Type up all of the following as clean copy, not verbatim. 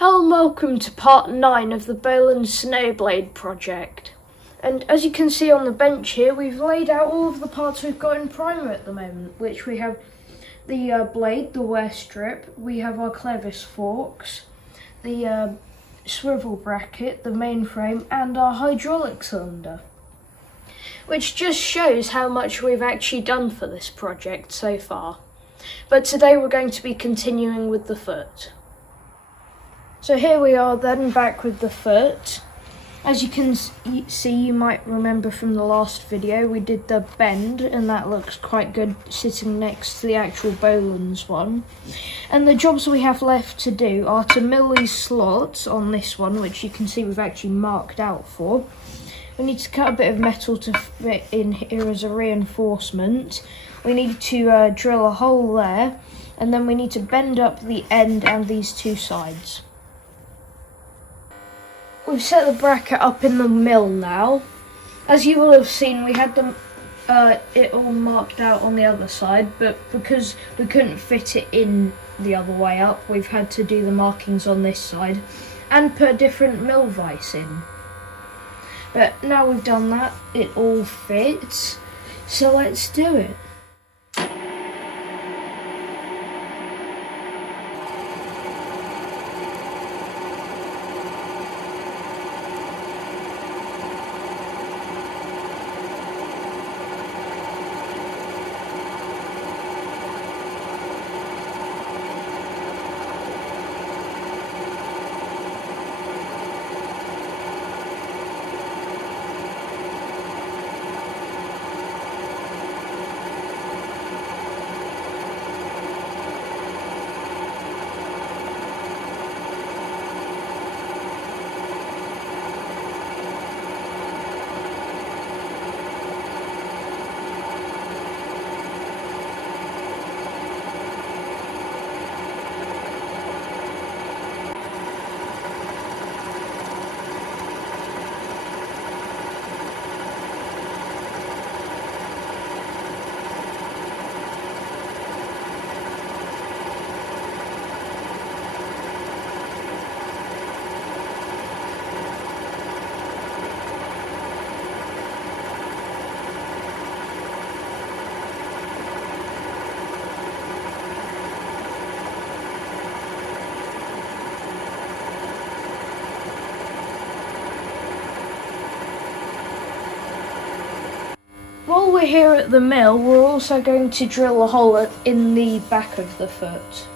Hello and welcome to part 9 of the Bolens Snowblade project. And as you can see on the bench here, we've laid out all of the parts we've got in primer at the moment, which we have the blade, the wear strip, we have our clevis forks, the swivel bracket, the mainframe, and our hydraulic cylinder. Which just shows how much we've actually done for this project so far. But today we're going to be continuing with the foot. So here we are then, back with the foot. As you can see, you might remember from the last video, we did the bend and that looks quite good sitting next to the actual Bolens one. And the jobs we have left to do are to mill these slots on this one, which you can see we've actually marked out for. We need to cut a bit of metal to fit in here as a reinforcement. We need to drill a hole there, and then we need to bend up the end and these two sides. We've set the bracket up in the mill now. As you will have seen, we had it all marked out on the other side, but because we couldn't fit it in the other way up, we've had to do the markings on this side and put a different mill vise in. But now we've done that, it all fits, so let's do it. While we're here at the mill, we're also going to drill a hole in the back of the foot.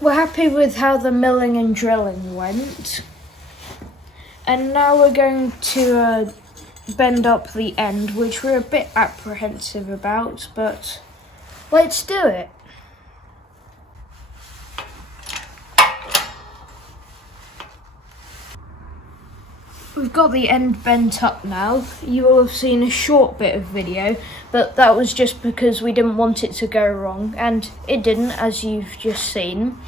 We're happy with how the milling and drilling went, and now we're going to bend up the end, which we're a bit apprehensive about, but let's do it. We've got the end bent up now. You will have seen a short bit of video, but that was just because we didn't want it to go wrong, and it didn't, as you've just seen.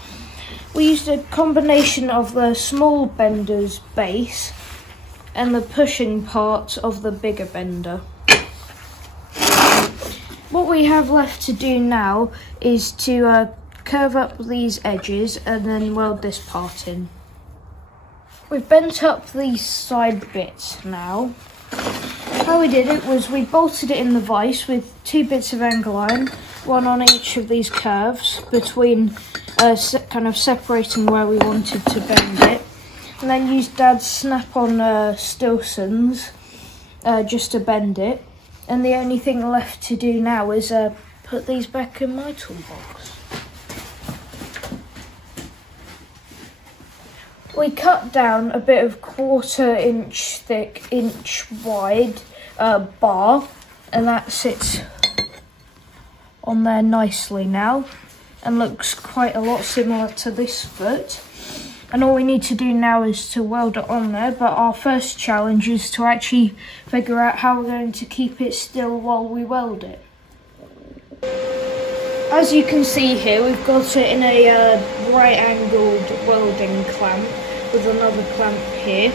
We used a combination of the small bender's base and the pushing part of the bigger bender. What we have left to do now is to curve up these edges and then weld this part in. We've bent up these side bits now. How we did it was we bolted it in the vise with 2 bits of angle iron, one on each of these curves, between kind of separating where we wanted to bend it, and then used Dad's snap-on Stilsons just to bend it. And the only thing left to do now is put these back in my toolbox. We cut down a bit of 1/4 inch thick, inch wide bar, and that sits on there nicely now and looks quite a lot similar to this foot. And all we need to do now is to weld it on there, but our first challenge is to actually figure out how we're going to keep it still while we weld it. As you can see here, we've got it in a right-angled welding clamp with another clamp here,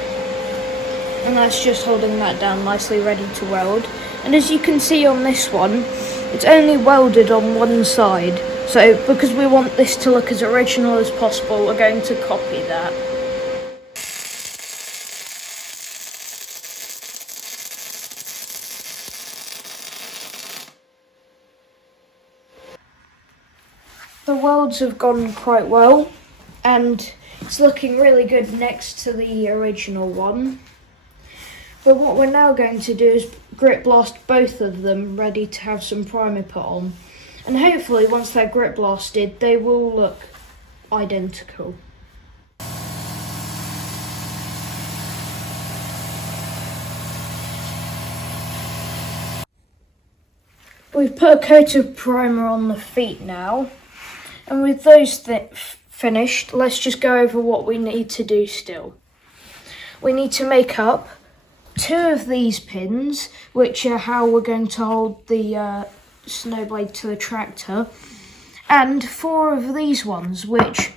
and that's just holding that down nicely, ready to weld. And as you can see on this one, it's only welded on one side, so because we want this to look as original as possible, we're going to copy that. The welds have gone quite well, and it's looking really good next to the original one. But what we're now going to do is grit blast both of them, ready to have some primer put on. And hopefully once they're grit blasted, they will look identical. We've put a coat of primer on the feet now. And with those finished, let's just go over what we need to do still. We need to make up 2 of these pins, which are how we're going to hold the snow blade to the tractor, and 4 of these ones, which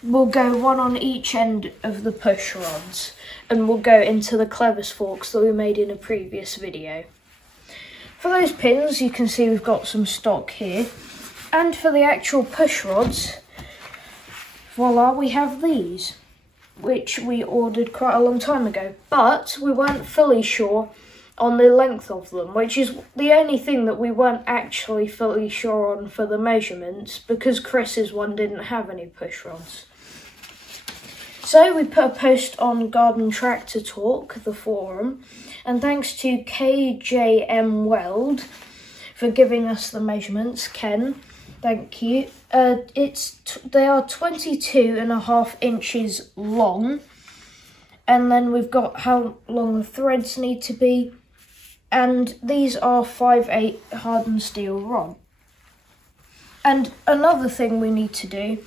will go one on each end of the push rods and will go into the clevis forks that we made in a previous video. For those pins, you can see we've got some stock here. And for the actual push rods, voila, we have these, which we ordered quite a long time ago. But we weren't fully sure on the length of them, which is the only thing that we weren't actually fully sure on for the measurements, because Chris's one didn't have any push rods. So we put a post on Garden Tractor Talk, the forum, and thanks to KJM Weld for giving us the measurements, Ken. Thank you. They are 22.5 inches long, and then we've got how long the threads need to be, and these are 5/8 hardened steel rod. And another thing we need to do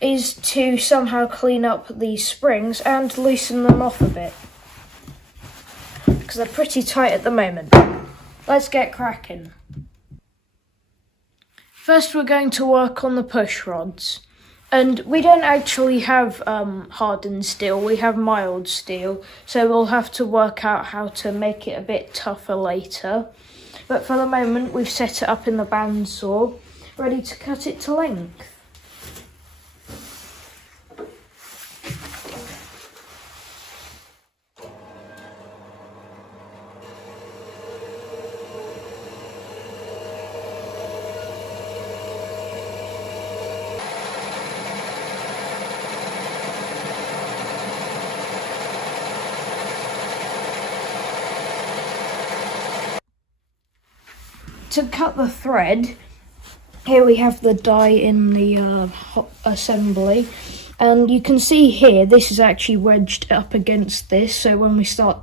is to somehow clean up these springs and loosen them off a bit, because they're pretty tight at the moment. Let's get cracking. First, we're going to work on the push rods, and we don't actually have hardened steel, we have mild steel, so we'll have to work out how to make it a bit tougher later. But for the moment, we've set it up in the bandsaw, ready to cut it to length. To cut the thread, here we have the die in the assembly, and you can see here this is actually wedged up against this, so when we start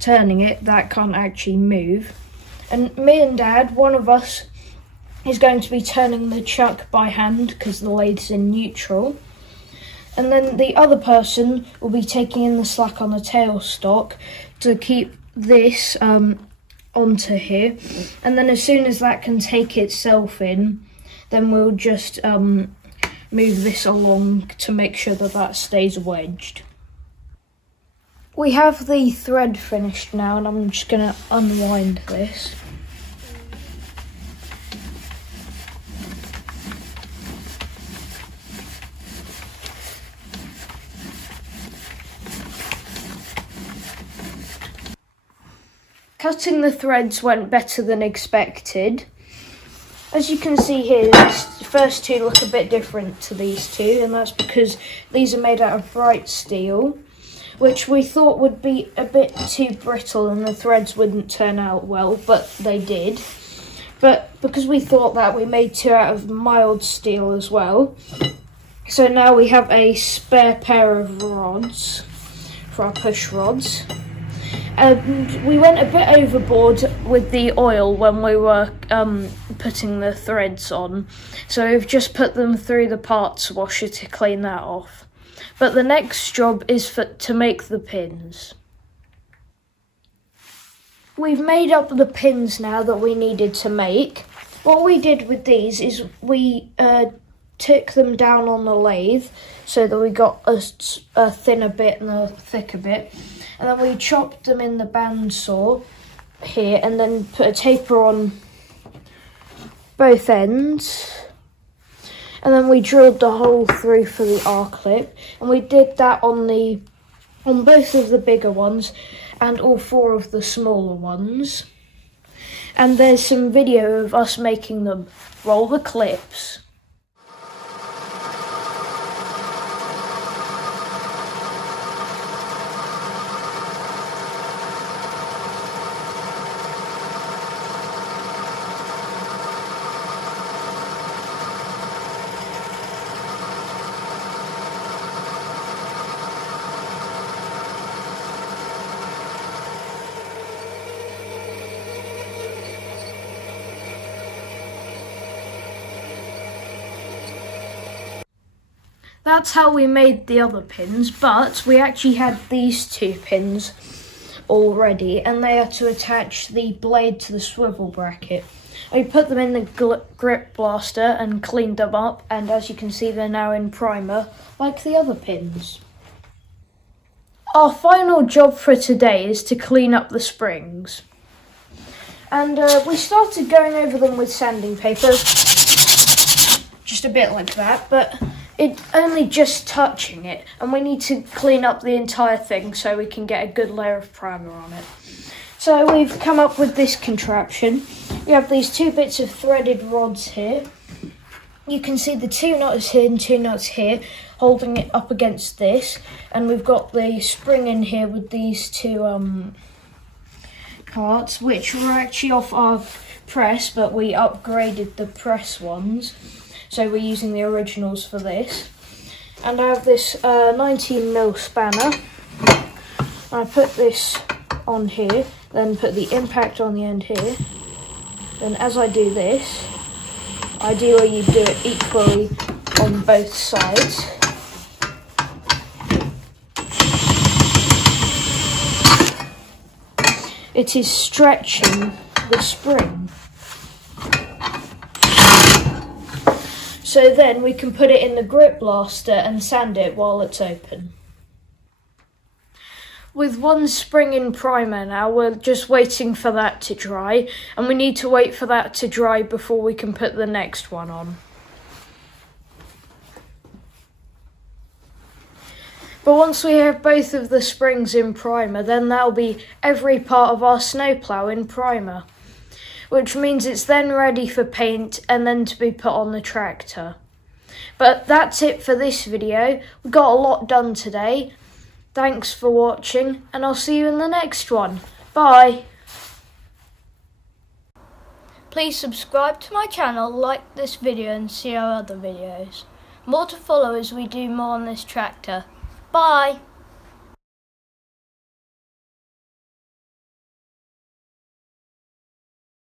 turning it, that can't actually move. And me and Dad, one of us, is going to be turning the chuck by hand because the lathe's in neutral, and then the other person will be taking in the slack on the tailstock to keep this onto here, and then as soon as that can take itself in, then we'll just move this along to make sure that that stays wedged. We have the thread finished now, and I'm just going to unwind this. Cutting the threads went better than expected. As you can see here, these first two look a bit different to these two, and that's because these are made out of bright steel, which we thought would be a bit too brittle and the threads wouldn't turn out well, but they did. But because we thought that, we made 2 out of mild steel as well. So now we have a spare pair of rods for our push rods. And we went a bit overboard with the oil when we were putting the threads on. So we've just put them through the parts washer to clean that off. But the next job is to make the pins. We've made up the pins now that we needed to make. What we did with these is we took them down on the lathe so that we got a thinner bit and a thicker bit. And then we chopped them in the bandsaw here and then put a taper on both ends. And then we drilled the hole through for the R-clip. And we did that on both of the bigger ones and all 4 of the smaller ones. And there's some video of us making them. Roll the clips. That's how we made the other pins, but we actually had these 2 pins already, and they are to attach the blade to the swivel bracket. I put them in the grip blaster and cleaned them up, and as you can see they're now in primer, like the other pins. Our final job for today is to clean up the springs. And we started going over them with sanding paper, just a bit like that, but it's only just touching it, and we need to clean up the entire thing so we can get a good layer of primer on it. So we've come up with this contraption. We have these 2 bits of threaded rods here. You can see the 2 nuts here and 2 nuts here holding it up against this, and we've got the spring in here with these 2 parts, which were actually off our press, but we upgraded the press ones. So we're using the originals for this. And I have this 19mm spanner. I put this on here, then put the impact on the end here. Then as I do this, ideally you do it equally on both sides. It is stretching the spring. So then we can put it in the grip blaster and sand it while it's open. With 1 spring in primer now, we're just waiting for that to dry, and we need to wait for that to dry before we can put the next one on. But once we have both of the springs in primer, then that'll be every part of our snowplow in primer, which means it's then ready for paint and then to be put on the tractor. But that's it for this video. We got a lot done today. Thanks for watching, and I'll see you in the next one. Bye! Please subscribe to my channel, like this video and see our other videos. More to follow as we do more on this tractor. Bye!